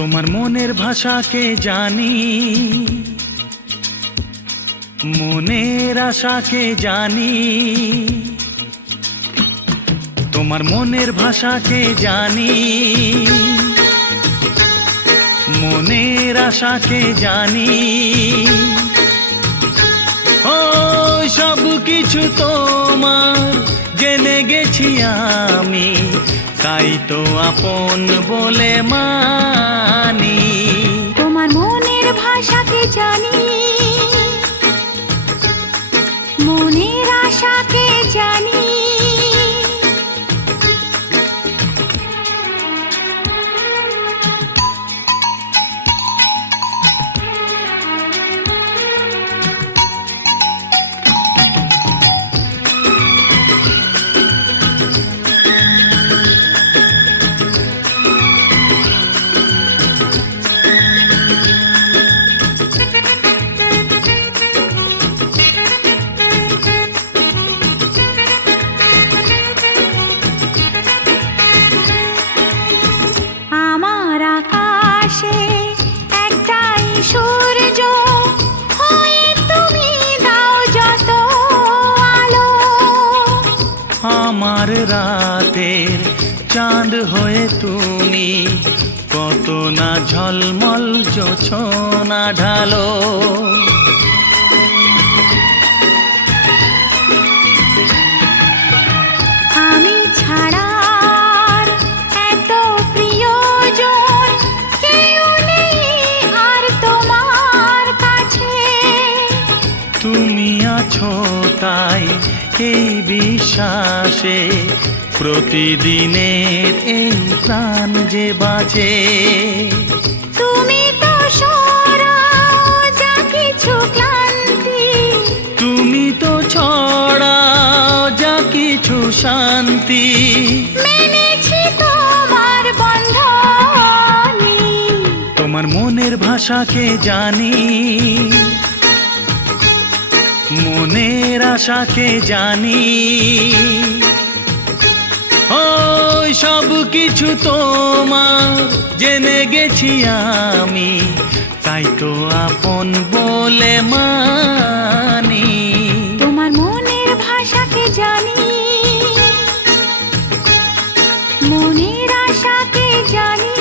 তোমার মনের ভাষাকে জানি, মনের আশাকে জানি। তোমার মনের ভাষাকে জানি, মনের আশাকে জানি। ও সব কিছু তোমার জেনে গেছি আমি, তাই তো আপন বলে মানি। তোমার মনের ভাষাকে জানি, মনের আশাকে জানি। আমার আকাশে একটাই সূর্য, হয়ে তুমি দাও যত আলো। আমার রাতের চাঁদ হয়ে তুমি কত না ঝলমল জোছনা ঢালো। আমি ছাড়া এত প্রিয়জন কেউ নেই আর তোমার কাছে। তুমি আছো তাই এই বিশ্বাসে, প্রতিদিনের এই প্রাণ যে বাঁচে। তুমি তো সরাও যা কিছু ক্লান্তি, তুমি তো ছড়াও যা কিছু শান্তি। মেনেছি তোমার বন্ধনে। তোমার মনের ভাষাকে জানি, মনের আশাকে জানি। ওই সব কিছু তোমার জেনে গেছি আমি, তাই তো আপন বলে মানি। তোমার মনের ভাষাকে জানি, মনের আশাকে জানি।